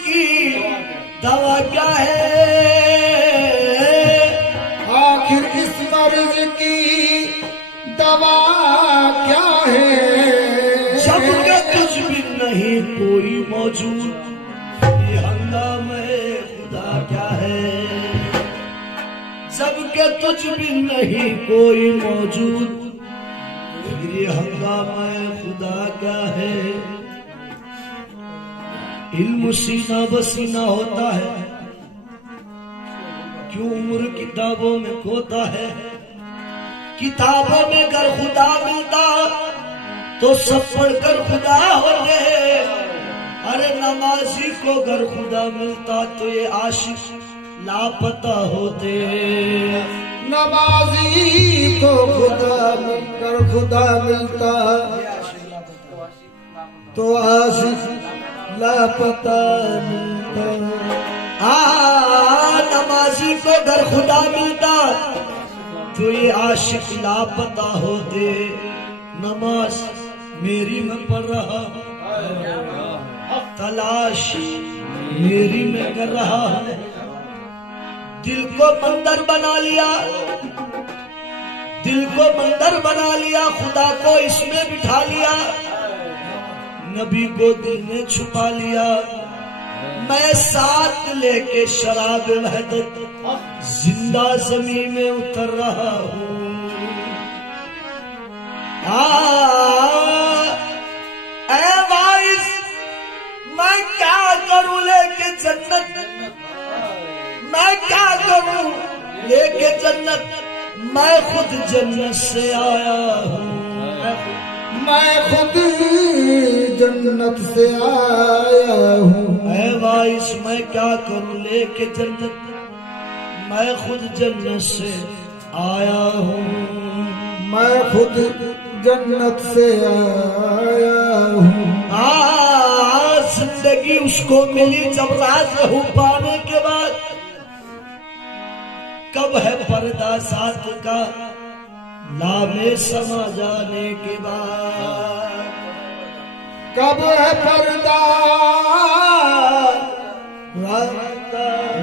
की दवा क्या है? आखिर इस मर्ज की दवा क्या है? जब के तुझ भी नहीं कोई मौजूद, ये हंगामे खुदा क्या है? जब के तुझ भी नहीं कोई मौजूद, ये हंगामे खुदा क्या है? इल्म सीना बसीना होता है, क्यों उम्र किताबों में खोता है? किताबों में अगर खुदा मिलता तो सब पढ़कर खुदा होते। अरे नमाजी को अगर खुदा मिलता तो ये आशिक लापता होते। नमाजी को खुदा मिलकर खुदा मिलता तो आशिक लापता मिलता। नमाजी को अगर खुदा मिलता तो ये आशिक लापता होते। नमाज मेरी में पढ़ रहा, तलाश मेरी में कर रहा है। दिल को मंदिर बना लिया, दिल को मंदिर बना लिया, खुदा को इसमें बिठा लिया, नबी को दिल में छुपा लिया। मैं साथ लेके शराब वहदत जिंदा जमीन में उतर रहा हूँ। ऐ वाइस मैं क्या करूं लेके जन्नत, मैं क्या करूं लेके जन्नत, मैं खुद जन्नत से आया हूँ। मैं खुद जन्नत से आया हूँ। ऐ वाइस मैं क्या करूं लेके जन्नत, मैं खुद जन्नत से आया हूँ। मैं खुद जन्नत से आया हूँ। जिंदगी उसको मिली जब राज रहू पाने के बाद। कब है पर्दा साथ का लामे समा जाने के बाद? कब है पर्दा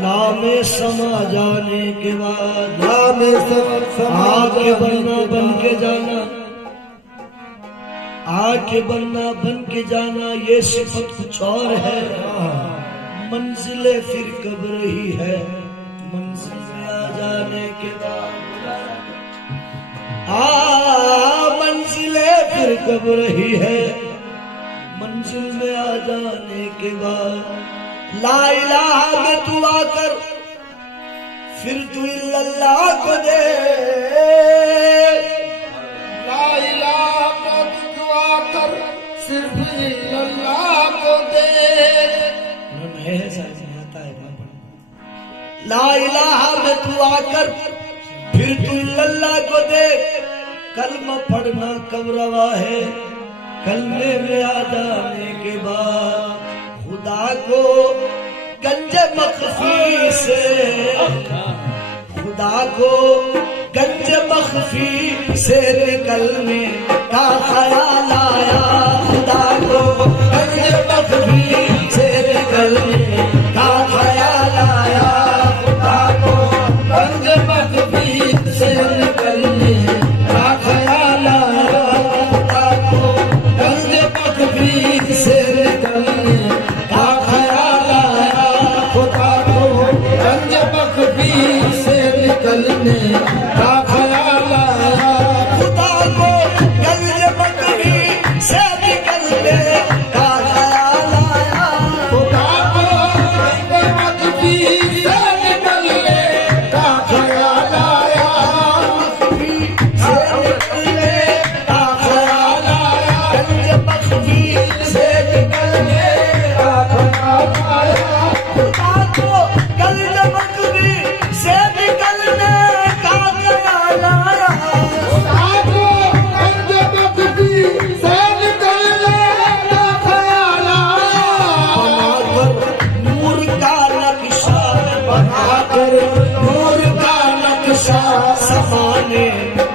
लामे समा जाने के बाद? लामे समा आके बनना बन के जाना, आके बनना बन के जाना, ये सिफत कुछ और है। मंजिलें फिर कब रही है मंजिल में आ जाने के बाद? मंजिलें फिर कब रही है मंजिल में आ जाने के बाद? ला इलाहा में तू आकर फिर तू इल्लल्लाह को दे। ला इलाहा में तू आकर सिर्फ इल्लल्लाह को दे। ला इलाहा में तू आकर फिर तू इल्लल्लाह को दे। कलमा पढ़ना कब रवा है? कलमे में आ जाने के बाद। खुदा को गंजे मखफी से, खुदा को गंजे मखफी से निकलने का ख्याल आया। खुदा को गंजे मखफी से निकलने का ख्याल आया। खुदा को गंजे मखफी से निकलने का ख्याल आया। खुदा को गंजे मखफी से निकलने का ख्याल आया। खुदा को गंज मखफी से निकलने का ख्याल आया। खुदा को गंज मखफी से निकलने का ख्याल आया। खुदा को गंज मखफी से निकलने का ख्याल आया। गंज मखफी से निकलने का ख्याल आया। खुदा को गंज मखफी से निकलने का ख्याल आया। खुदा को गंज मखफी से निकलने का ख्याल आया। नूर का नक्शा बनाकर नूर का नक्शा समाने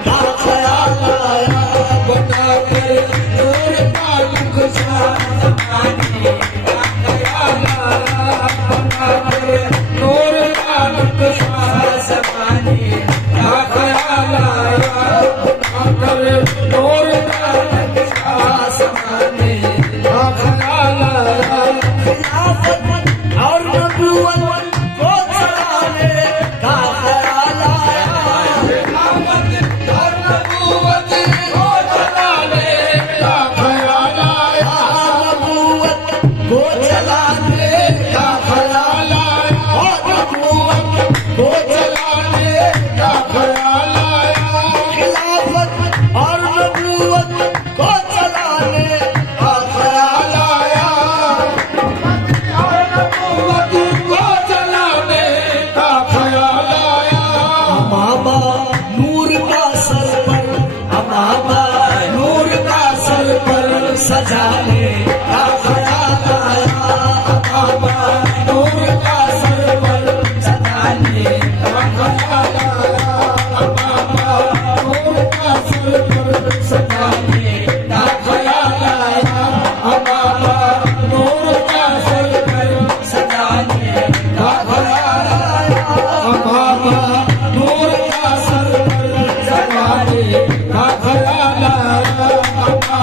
का ख्याल आया। बनाकर नूर का नक्शा बनाने का ख्याल आया। सजाने का ख्याल आया, बाबा नूर का सरवर सजाने का ख्याल आया, बाबा नूर का सरवर सजाने का ख्याल आया, बाबा नूर का सरवर सजाने का ख्याल आया, बाबा नूर का सरवर सजाने का ख्याल आया, बाबा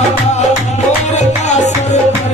नूर का सरवर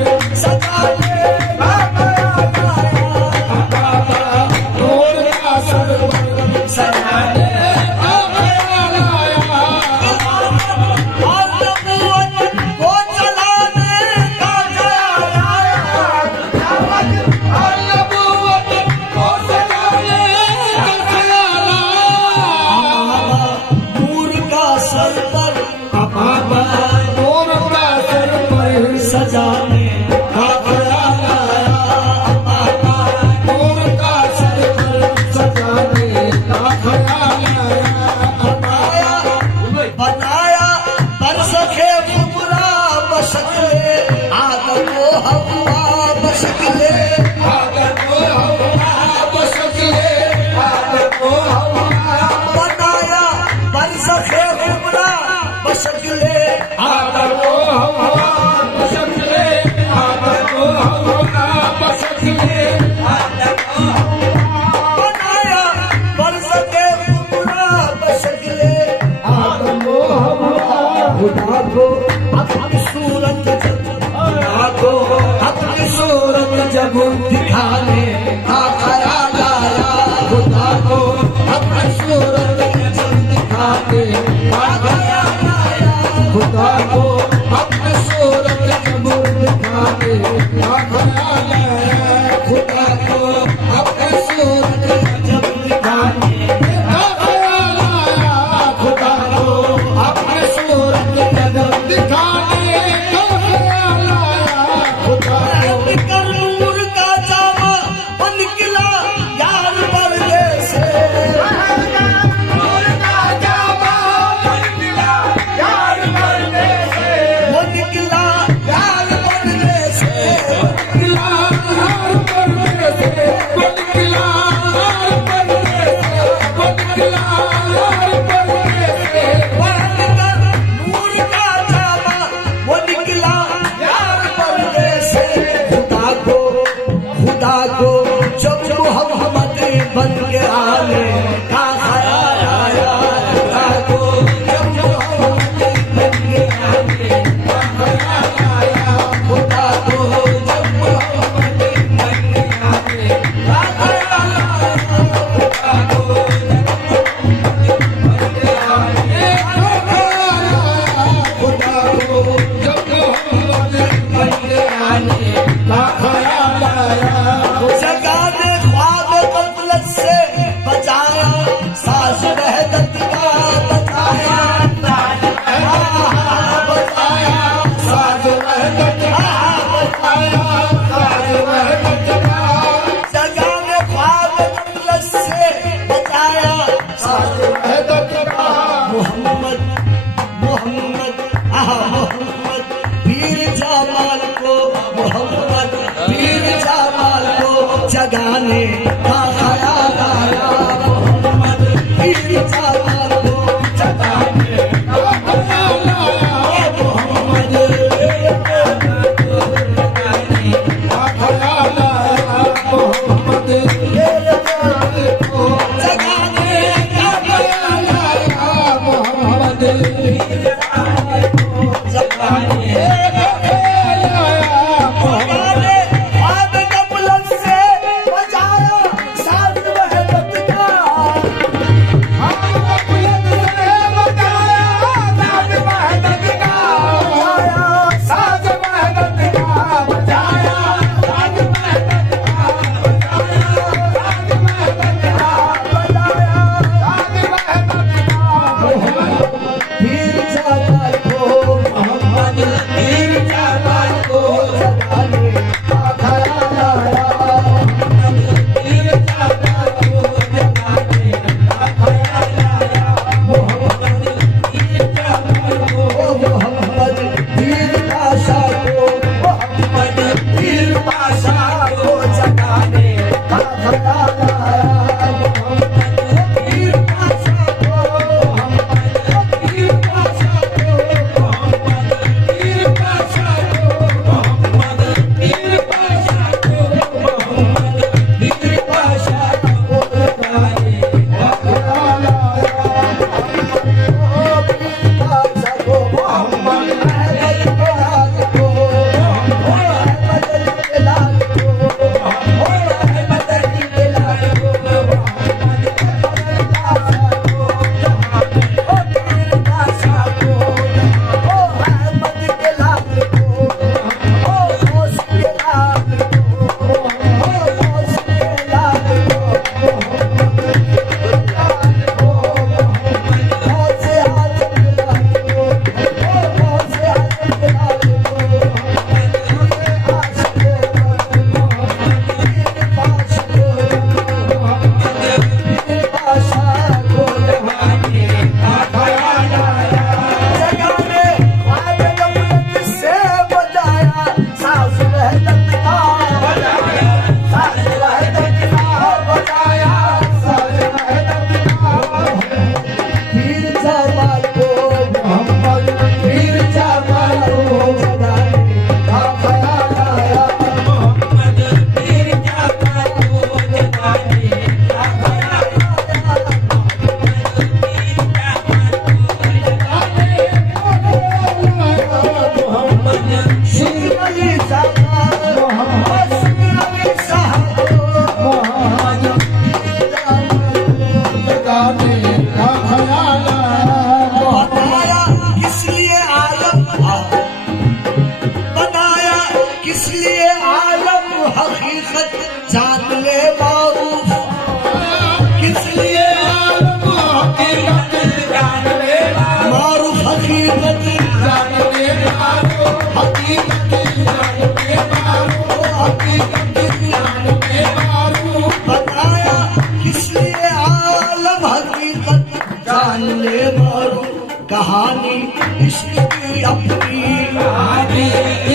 इश्क की अपनी कहानी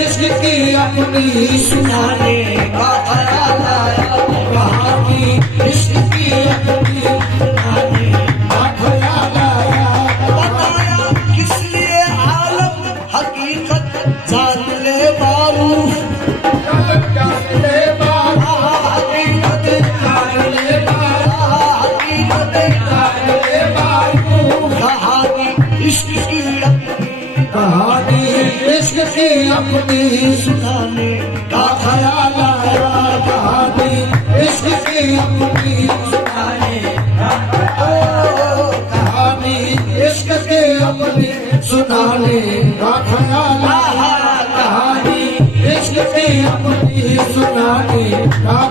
इश्क की अपनी सुनाने का ख्याल आया, कहानी इश्क की अपनी सुनाने का ख्याल आया। बताया किस लिए आलम हकीकत जान ले मारूफ, जान ले बाबा हकीकत जान ले बाबा हकीकत जान ले बाबू। कहानी इश्क की अपनी कहानी इश्क की अपनी सुनाने का ख्याल आया। कहानी इश्क की अपनी सुनाने कहानी इश्क की अपनी सुनाने का ख्याल आया। कहानी इश्क की अपनी सुनाने का